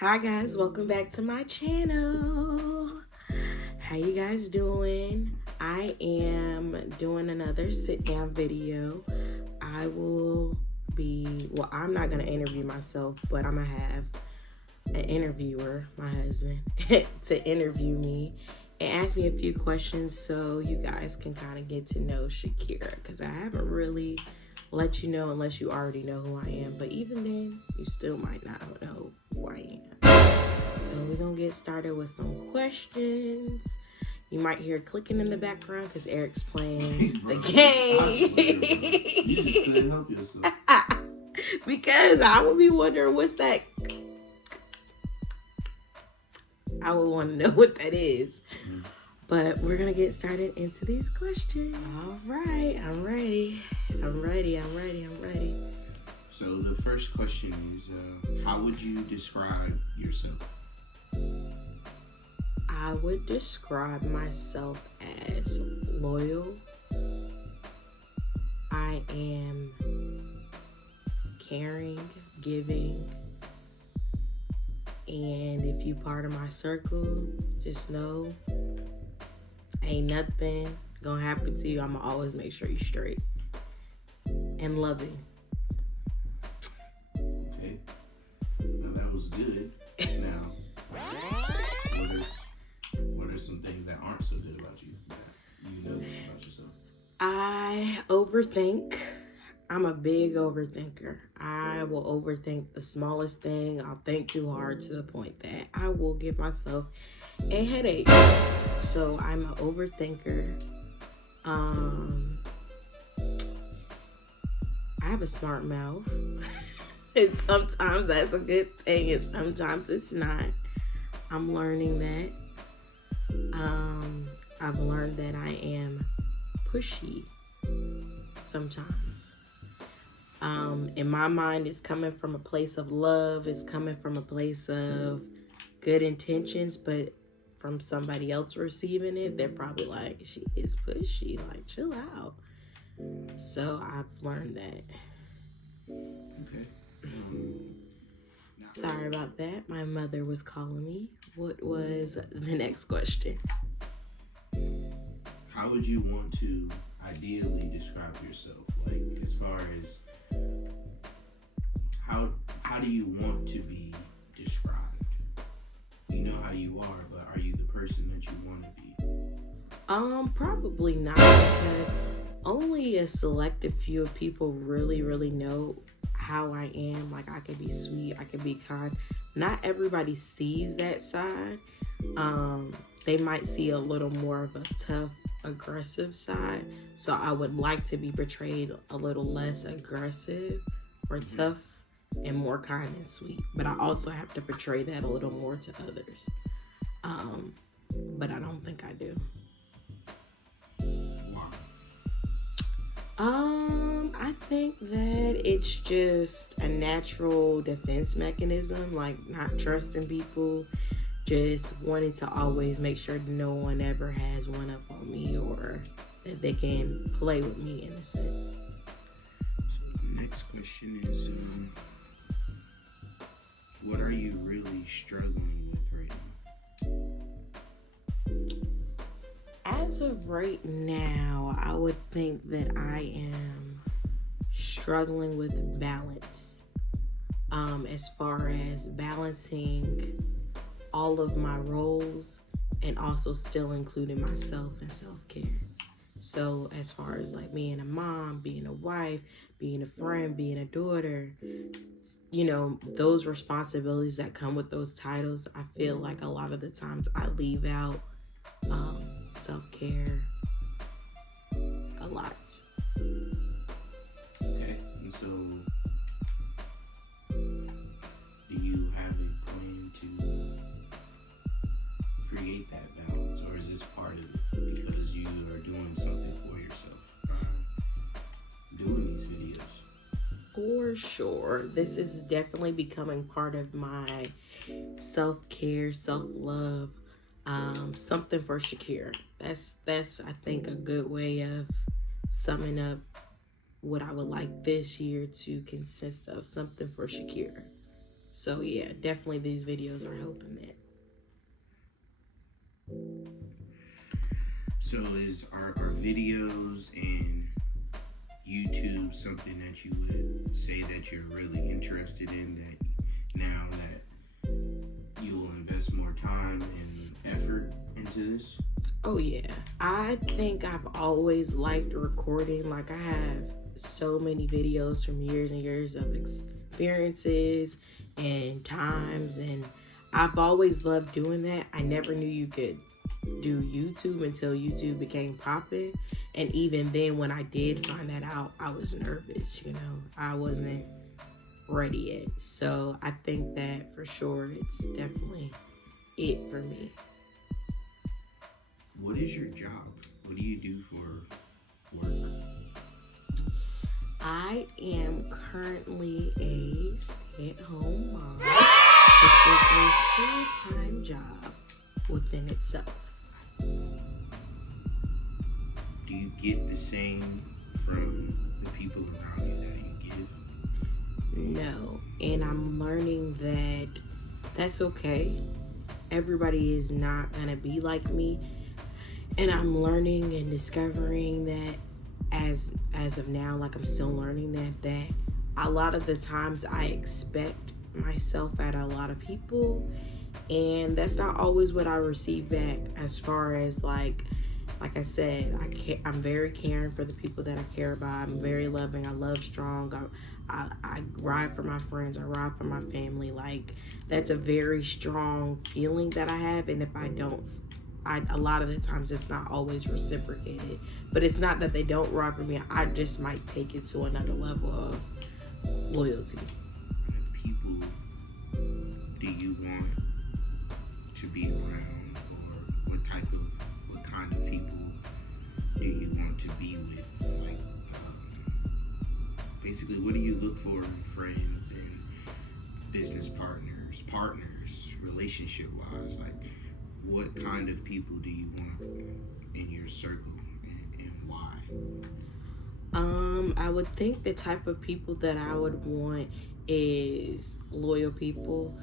Hi guys, welcome back to my channel. How you guys doing? I am doing another sit down video. I'm not gonna interview myself, but I'm gonna have an interviewer, my husband, to interview me and ask me a few questions so you guys can kind of get to know Shakira, because I haven't really let you know unless you already know who I am, but even then you still might not know who I am. So we're gonna get started with some questions. You might hear clicking in the background because Eric's playing the game. You just couldn't help yourself. Because I would be wondering what's that. I would want to know what that is. But we're going to get started into these questions. All right. I'm ready. So the first question is, how would you describe yourself? I would describe myself as loyal. I am caring, giving. And if you part of my circle, just know ain't nothing gonna happen to you. I'ma always make sure you're straight and loving. Okay. Now that was good. Now, what are some things that aren't so good about you that you notice about yourself? I overthink. I'm a big overthinker. I will overthink the smallest thing. I'll think too hard to the point that I will give myself a headache. So I'm an overthinker. I have a smart mouth. And sometimes that's a good thing and sometimes it's not. I'm learning that. I've learned that I am pushy sometimes. In my mind, it's coming from a place of love. It's coming from a place of good intentions, but from somebody else receiving it, they're probably like, she is pushy, like chill out. So I've learned that. Okay. Sorry about that. My mother was calling me. What was the next question? How would you want to ideally describe yourself? Like, as far as how do you want to be described? You know how you are, but are you the person that you want to be? Probably not, because only a selective few of people really know how I am. Like, I could be sweet, I could be kind. Not everybody sees that side. They might see a little more of a tough, aggressive side. So I would like to be portrayed a little less aggressive or tough and more kind and sweet. But I also have to portray that a little more to others. But I don't think I do. I think that it's just a natural defense mechanism, like not trusting people, just wanting to always make sure no one ever has one up on me or that they can play with me in a sense. So the next question is, what are you really struggling with right now? As of right now, I would think that I am struggling with balance. As far as balancing all of my roles and also still including myself in self-care. So as far as like being a mom, being a wife, being a friend, being a daughter, you know, those responsibilities that come with those titles, I feel like a lot of the times I leave out self-care a lot. Okay, and so do you have a plan to create that balance, or is this part of it because you are doing something for yourself, doing these videos? For sure, this is definitely becoming part of my self-care, self-love. Something for Shakira. That's I think a good way of summing up what I would like this year to consist of. Something for Shakira. So yeah, definitely these videos are helping that. So are videos and YouTube something that you would say that you're really interested in, that now that you will invest more time and effort into this? Oh yeah, I think I've always liked recording. Like I have so many videos from years and years of experiences and times, and I've always loved doing that. I never knew you could do YouTube until YouTube became popping, and even then when I did find that out, I was nervous. I wasn't ready yet. So I think that for sure it's definitely it for me. What is your job? What do you do for work? I am currently a stay-at-home mom, which is a full-time job within itself. Do you get the same from the people around you that you give? No, and I'm learning that that's okay. Everybody is not gonna be like me, and I'm learning and discovering that as of now, like I'm still learning that a lot of the times I expect myself at a lot of people, and that's not always what I receive back. As far as like I said, I'm very caring for the people that I care about. I'm very loving. I love strong. I ride for my friends. I ride for my family. Like that's a very strong feeling that I have, and if I don't, a lot of the times it's not always reciprocated. But it's not that they don't ride for me. I just might take it to another level of loyalty. What people do you want to be around, or what kind of people do you want to be with? Like, basically, what do you look for in friends and business partners, relationship-wise? Like, what kind of people do you want in your circle, and why? I would think the type of people that I would want is loyal people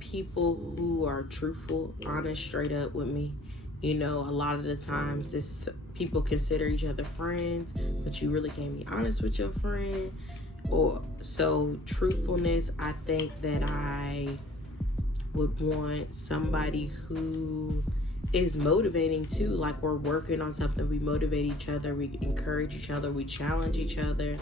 who are truthful, honest, straight up with me. A lot of the times it's people consider each other friends, but you really can't be honest with your friend. Or so truthfulness, I think that I would want somebody who is motivating too. Like we're working on something, we motivate each other, we encourage each other, we challenge each other.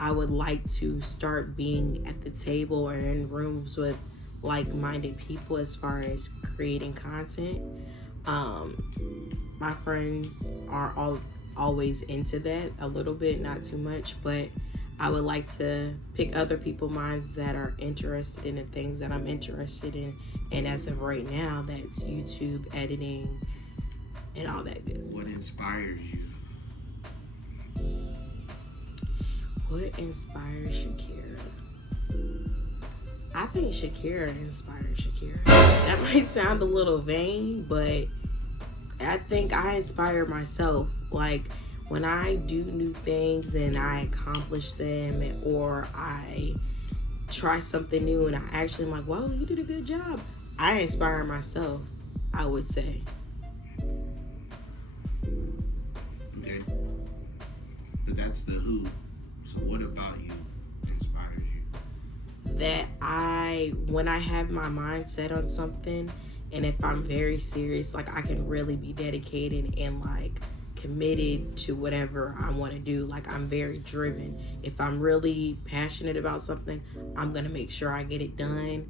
I would like to start being at the table or in rooms with like-minded people as far as creating content. My friends are always into that a little bit, not too much, but I would like to pick other people's minds that are interested in the things that I'm interested in. And as of right now, that's YouTube, editing, and all that good stuff. What inspires you? What inspires Shakira? I think Shakira inspired Shakira. That might sound a little vain, but I think I inspire myself. Like when I do new things and I accomplish them, or I try something new and I actually am like, whoa, you did a good job. I inspire myself, I would say. Okay. But that's the who. So what about you inspires you? That when I have my mind set on something, and if I'm very serious, like I can really be dedicated and like committed to whatever I want to do. Like I'm very driven. If I'm really passionate about something, I'm gonna make sure I get it done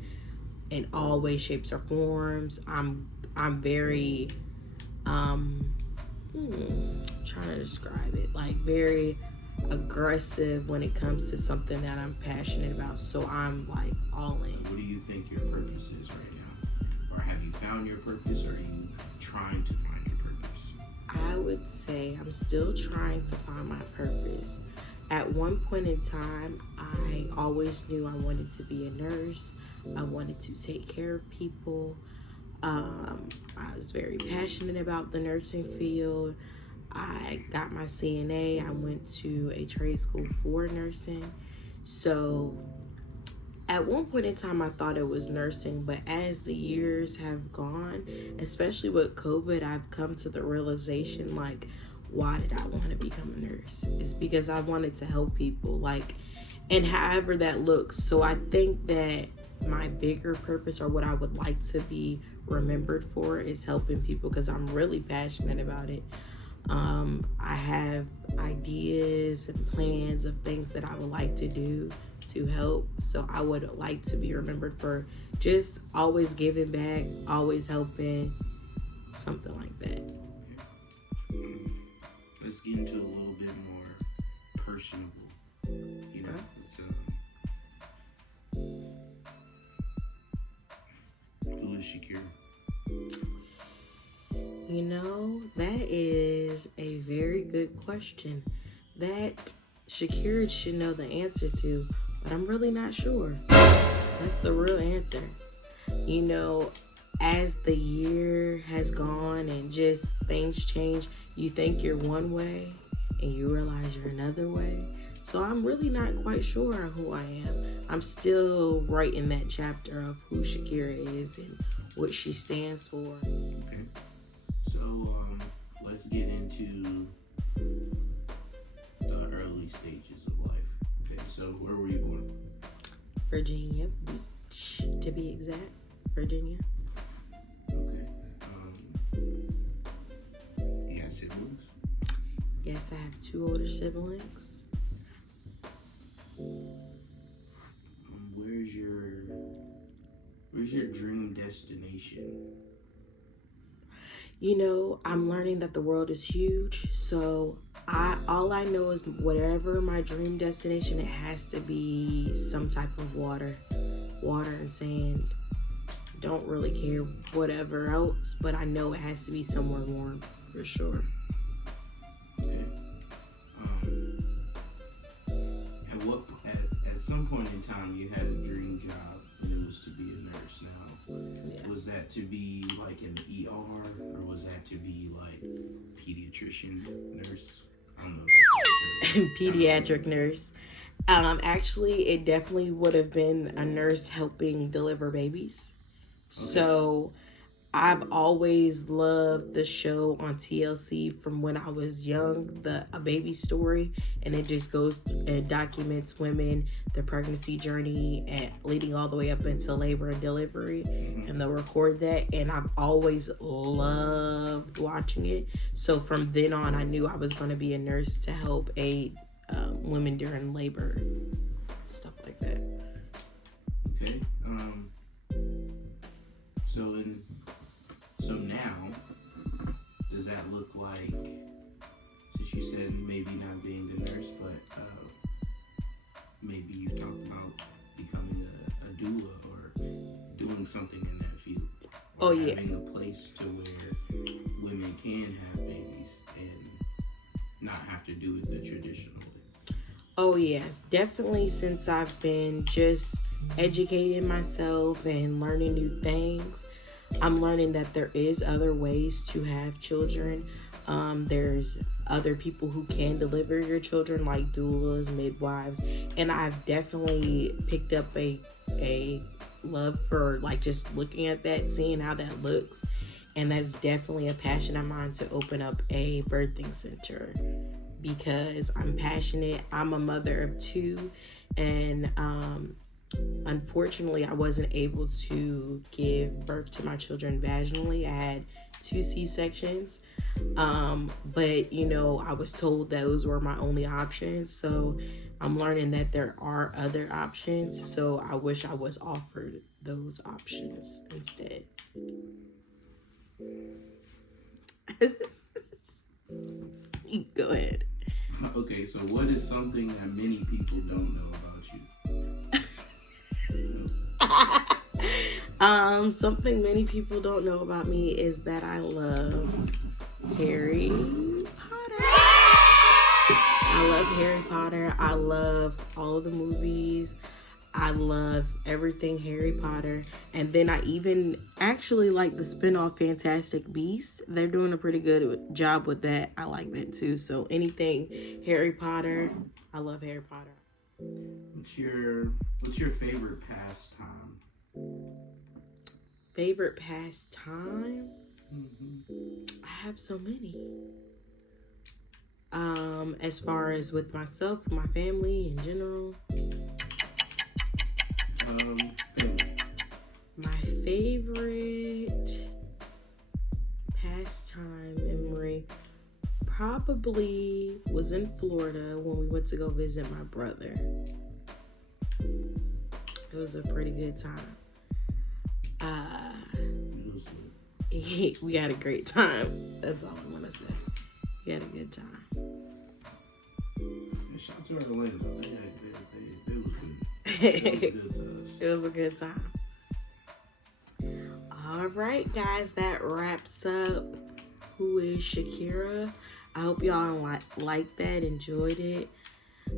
in all ways, shapes, or forms. I'm very trying to describe it, like very aggressive when it comes to something that I'm passionate about. So I'm like all in. What do you think your purpose is right now? Or have you found your purpose, or are you trying to find your purpose? I would say I'm still trying to find my purpose. At one point in time, I always knew I wanted to be a nurse. I wanted to take care of people. I was very passionate about the nursing field. I got my CNA. I went to a trade school for nursing. So At one point in time, I thought it was nursing, but as the years have gone, especially with COVID, I've come to the realization, like, why did I want to become a nurse? It's because I wanted to help people, like, and however that looks. So I think that my bigger purpose, or what I would like to be remembered for, is helping people, because I'm really passionate about it. I have ideas and plans of things that I would like to do to help. So I would like to be remembered for just always giving back, always helping, something like that. Let's get into a little bit more personable. You know, who is Shakira? You know, that is a very good question that Shakira should know the answer to, but I'm really not sure. That's the real answer. You know, as the year has gone and just things change, you think you're one way and you realize you're another way. So I'm really not quite sure who I am. I'm still writing that chapter of who Shakira is and what she stands for. Okay. So let's get into the early stages of life. Okay, so where were you born? Virginia Beach, to be exact. Virginia. Okay. You got siblings? Yes, I have 2 older siblings. Where's your dream destination? You know, I'm learning that the world is huge, so all I know is whatever my dream destination, it has to be some type of water and sand. Don't really care whatever else, but I know it has to be somewhere warm for sure. Okay. At some point in time, you had a dream job, and it was to be a nurse. Now, was that to be like an ER, or was that to be like pediatrician nurse? I don't know. Pediatric nurse. Actually, it definitely would have been a nurse helping deliver babies. Okay. So I've always loved the show on TLC from when I was young, A Baby Story, and it just goes and documents women, their pregnancy journey, and leading all the way up until labor and delivery, and they'll record that, and I've always loved watching it. So from then on, I knew I was going to be a nurse to help aid women during labor, stuff like that. Okay. So now, does that look like, since you said maybe not being the nurse, but maybe you talked about becoming a doula or doing something in that field? Or having a place to where women can have babies and not have to do it the traditional way. Oh yes, definitely, since I've been just educating myself and learning new things, I'm learning that there is other ways to have children. There's other people who can deliver your children, like doulas, midwives, and I've definitely picked up a love for like just looking at that, seeing how that looks, and that's definitely a passion of mine to open up a birthing center, because I'm passionate. I'm a mother of 2, and unfortunately, I wasn't able to give birth to my children vaginally. I had 2 C-sections. But, you know, I was told those were my only options. So I'm learning that there are other options. So I wish I was offered those options instead. Go ahead. Okay, so what is something that many people don't know about you? Something many people don't know about me is that I love Harry Potter. I love Harry Potter. I love all of the movies. I love everything Harry Potter. And then I even actually like the spinoff Fantastic Beasts. They're doing a pretty good job with that. I like that too. So anything Harry Potter, I love Harry Potter. What's your favorite pastime? Favorite pastime? Mm-hmm. I have so many. As far as with myself, my family in general. Family. My favorite pastime memory probably was in Florida when we went to go visit my brother. It was a pretty good time. We had a great time. That's all I'm gonna say. We had a good time. Shout out to Orlando. It was good. It was a good time. All right, guys, that wraps up Who is Shakira. I hope y'all liked that, enjoyed it.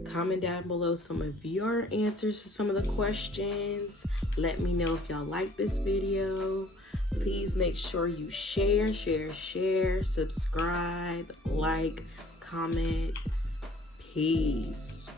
Comment down below some of your answers to some of the questions. Let me know if y'all like this video. Please make sure you share, subscribe, like, comment. Peace.